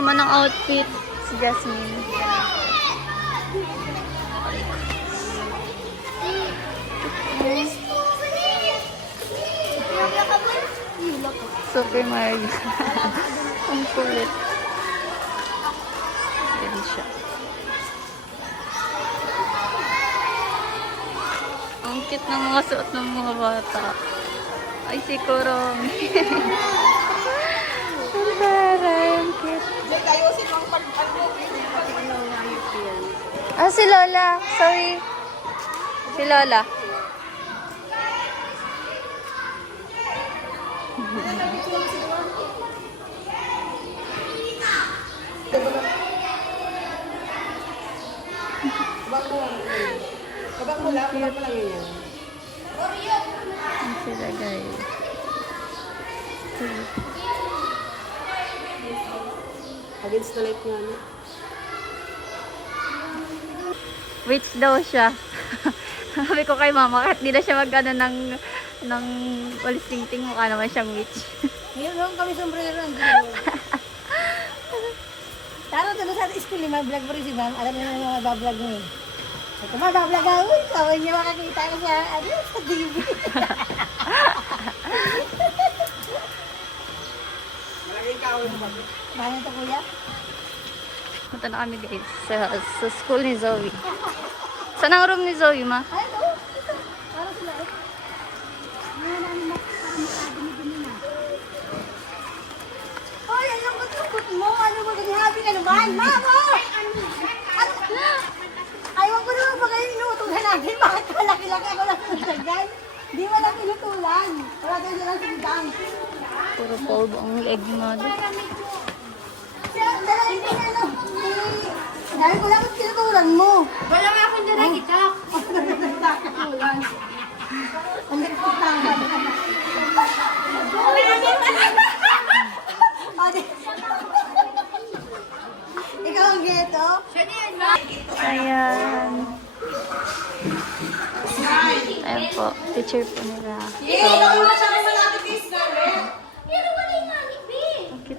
naman ang outfit. Si Jasmine. Super Mario. ang kulit. Yan siya. Ang cute ng mga suot ng mga bata. Ay, si Kurong. Ang taray, ang cute. Ah, si Lola. Sorry. Si Lola. Kabang mo lang, kabang mo lang yun yan. Ang sila guys. Against the light nga, Witch daw siya. Sabi ko kay mama, kahit di na siya magano ng ng walis tingting mukha naman siyang witch. Ngayon lang kami sombrero ang Taro tulo sa school, may vlog pa rin si ma'am. Alam niyo na yung mga bablog mo eh. Sabi ko, ma, bablog ako. Sabi niya makakita ko sa, ano, sa TV. Malagay ka ako naman. Mahal to kuya. Punta na kami guys sa, sa school ni Zoe. Saan ang room ni Zoe, ma? Ay, ito. Ito. Para sila eh. Ko. Ano! Ano? Ayaw ko naman inuutulan natin? Bakit malaki-laki ako lang nagsagan? Di lang pinutulan. Wala tayo lang sindang. Puro cold ang leg mo. Dahil ko lang pinutulan mo. Wala nga akong dinagitak. Pinutulan. Ang nagputangkan. Ate. Ikaw ang geto? Ayan. Ayan po, teacher po nila. So,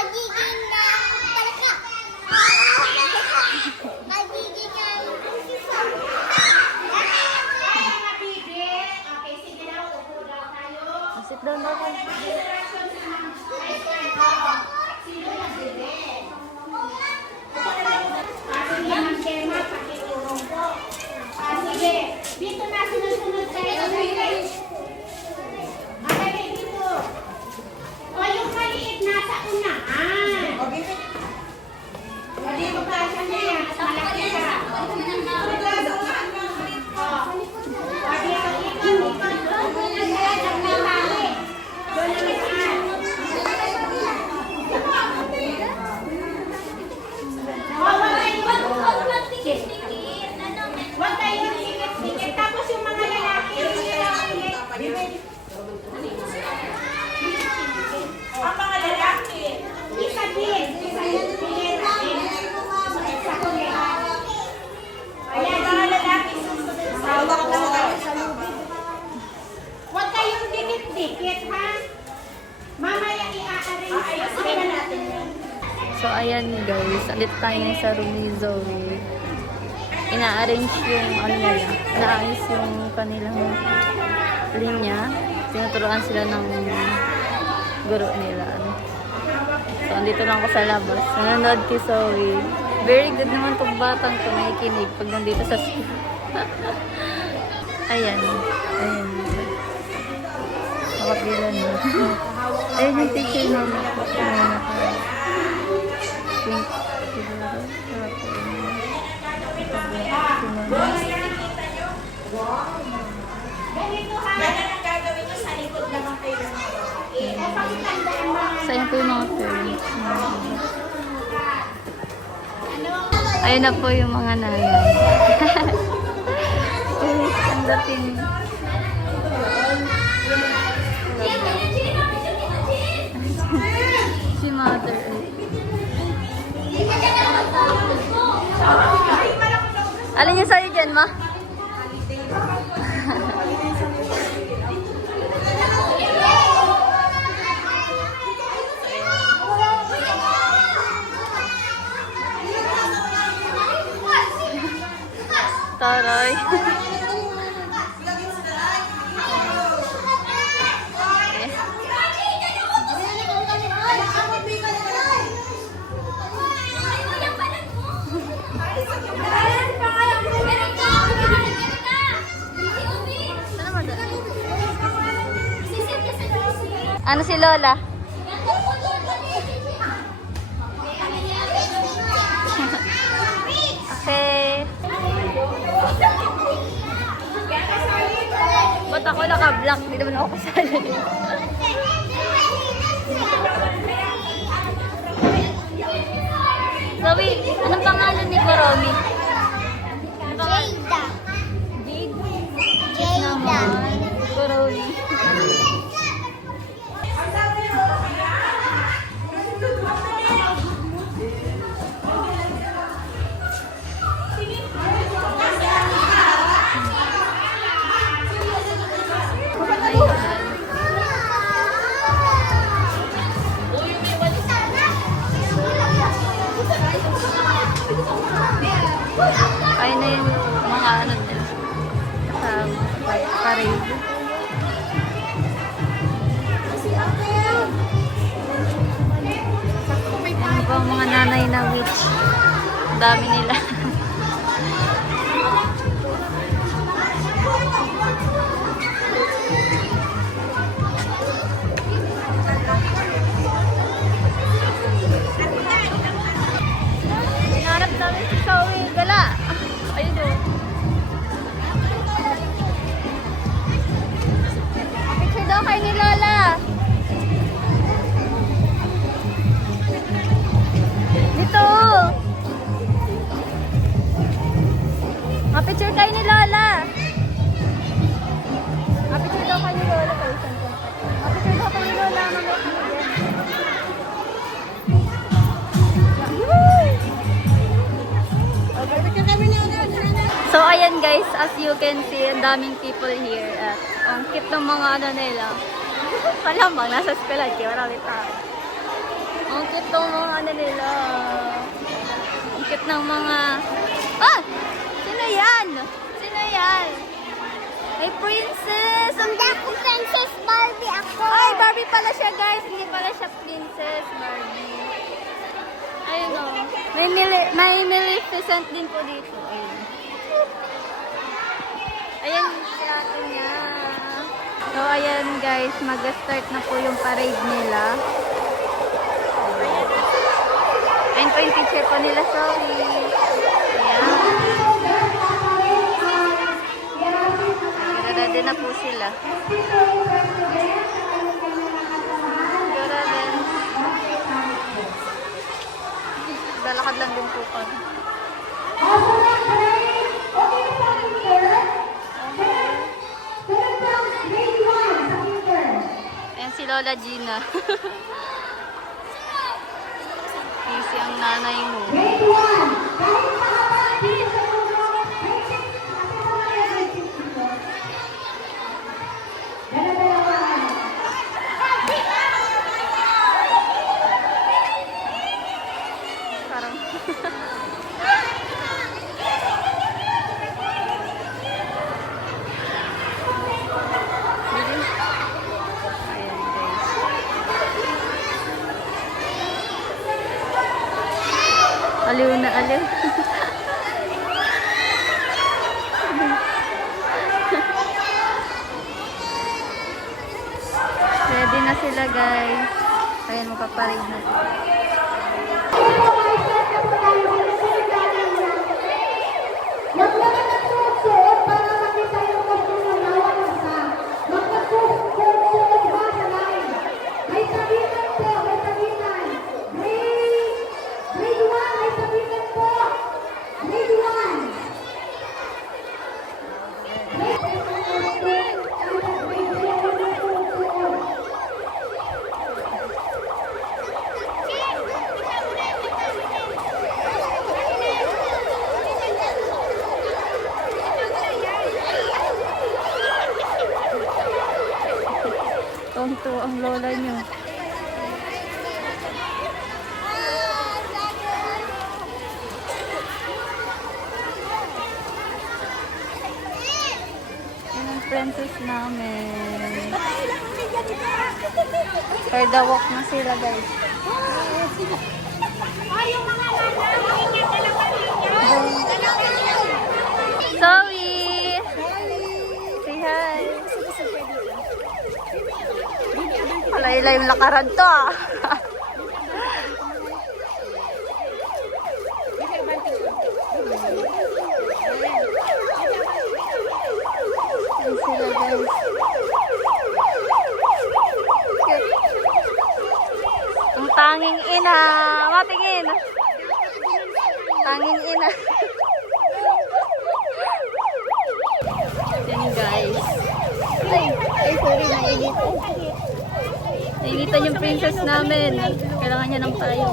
Anjing. Tayo sa room ni Zoe. Ina-arrange yung ano nila. Inaayos yung kanilang linya. Tinuturuan sila ng guro nila. Ano. So, andito lang ako sa labas. Nanonood kay Zoe. Very good naman tong batang to. Nakikinig pag nandito sa school. ayan. Ayan. Makabilan mo. Ayun yung teacher namin. Ayan, naka- Pink, siguro. Ganito ha. Ganyan ang gagawin mo sa likod naman kayo ng babae. Pakitandaan mo. So, ayun po yung mga parents. Ayun na po yung mga nanay. Ang dating. Alin yung sa'yo dyan, ma? Taray. Lola? Okay. Ba't ako naka-block? Hindi naman ako kasali. Zoe, anong pangalan ni Koromi? Nanay na witch. Dami nila. Hinarap namin si Zoe Gala. Ma-picture kayo ni Lola. Ma-picture daw kayo ni Lola. Ko. Ma-picture daw kayo ni Lola. So ayan guys, as you can see, ang daming people here. At ang cute ng mga ano nila. Palamang, nasa eskwela, kaya marami tao. Ang cute ng mga ano nila. Ang cute ng mga... Ah! Yan? Sino yan? Ay, princess! Ang Hindi ako Princess Barbie ako. Ay, Barbie pala siya guys. Hindi pala siya princess Barbie. Ayun o. May, mili may Maleficent din po dito. Ayun. Ayan yung plato niya. So, ayan guys. Mag-start na po yung parade nila. Ayun po yung teacher po nila. Sorry. sila. Gara din. Lalakad lang din po kami. Ayan si Lola Gina. Easy ang nanay mo. Grade 1, Aliw na aliw. Ready na sila guys. Ayan, magpaparade na sila. nila yung lakaran to ah. Ang tanging ina. Nakita yung princess namin. Kailangan niya ng tayo.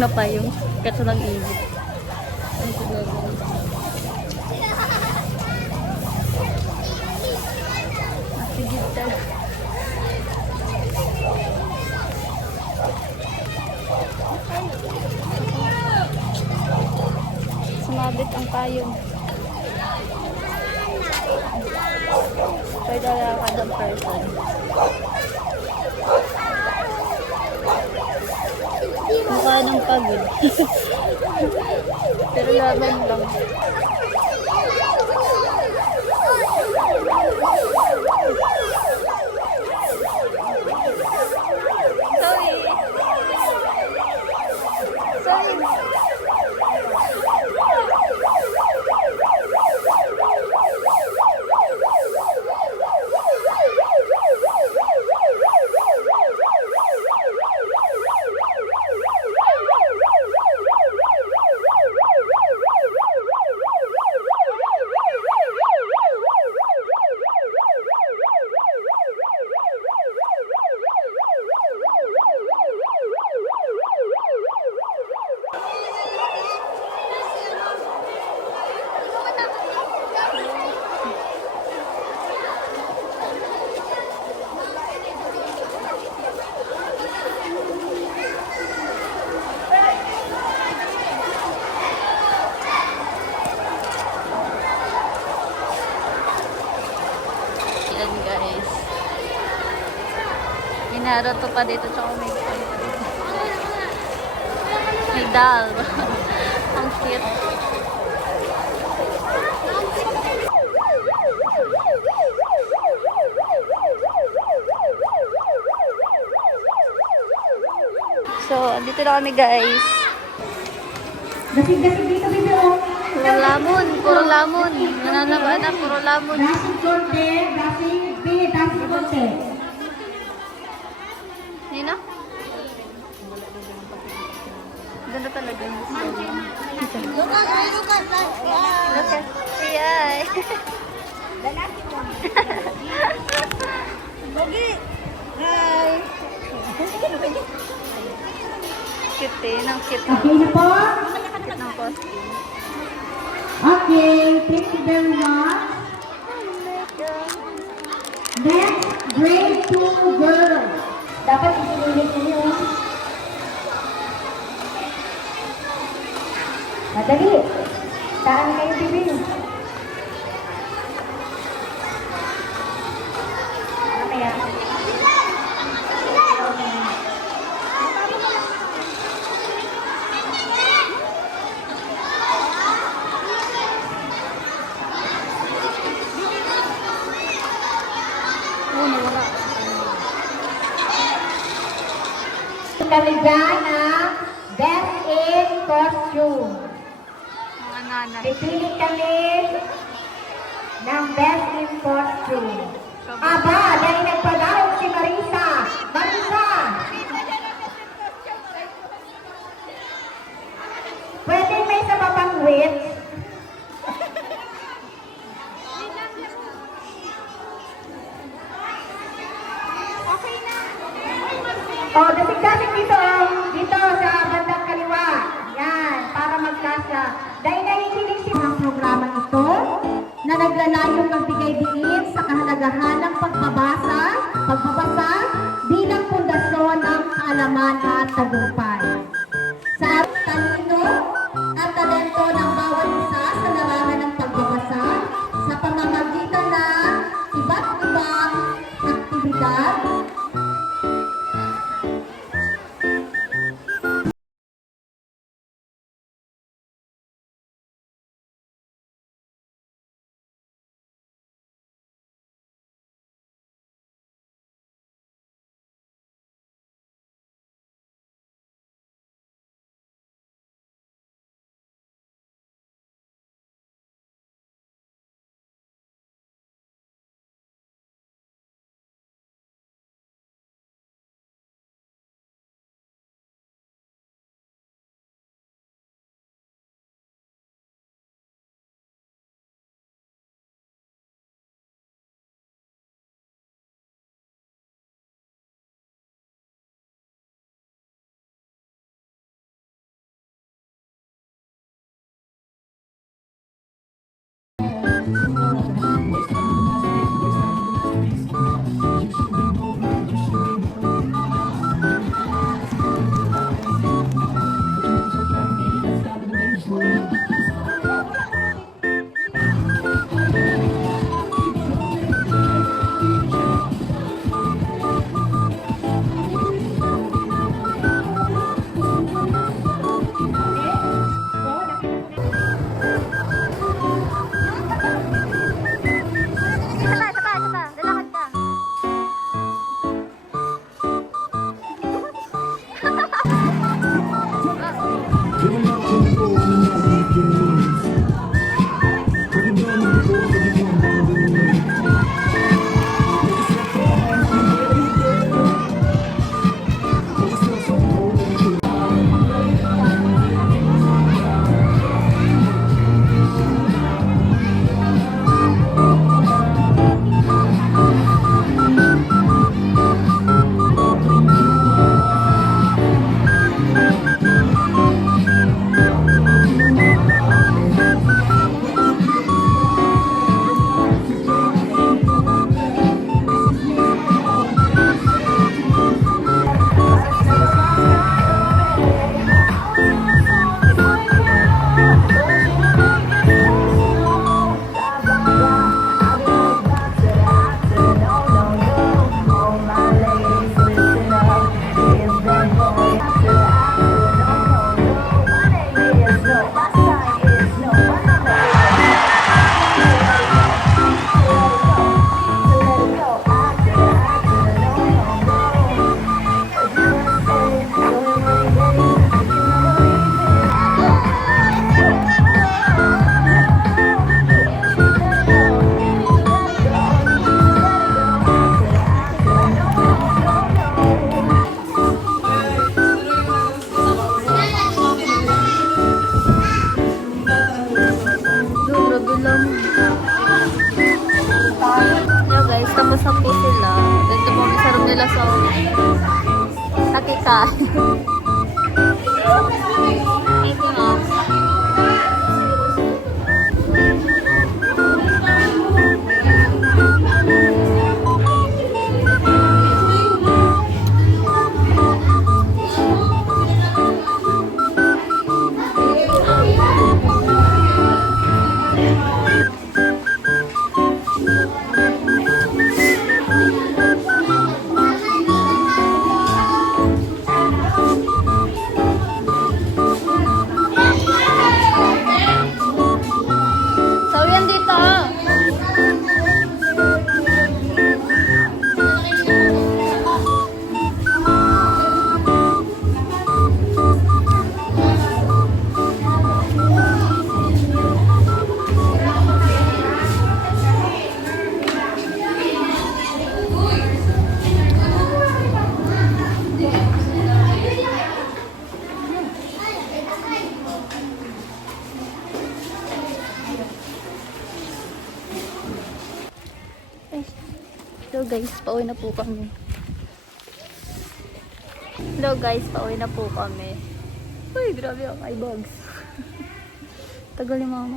na pa yung katsulang ibig. May Naruto pa dito, tsaka may May doll. Ang cute. So, dito na kami guys. Dasig-dasig dito, bibi, oh. Puro lamon, puro lamon. Nananaba na, puro lamon. Dasig konti, dasig, dasig konti. Yun na? Ganda talaga yung stadium. Lukas, ay Lukas. Look at Yay! Bogi! Hi! Cute eh, nang cute. Okay na po? Cute ng post. Okay, thank you very much. Next, grade 2 girl. Dapat ipinilit niyo. Madali. Saan kayo bibili? Mamaya. Oh. Kami dyan best in costume. Nanay. Pipili kami ng best in costume. Aba, dahil nagpadahog si Marisa. Marisa! Pwede may isa pa pang wit? O, dasig-dasig oh. dito naglalayong magbigay diin sa kahalagahan ng pagbabasa, pagbabasa Hello guys, pauwi na po kami. Hello guys, pauwi na po kami. Uy, grabe ang eyebags. tagal ni mama.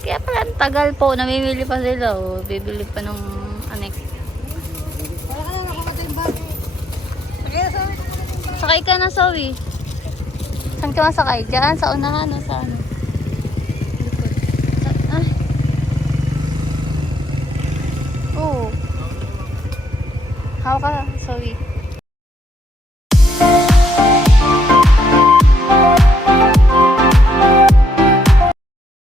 Kaya pala tagal po, namimili pa sila. Oh. Bibili pa ng anek. Sakay ka na, Zoe. Saan ka masakay? Diyan, sa unahan o sa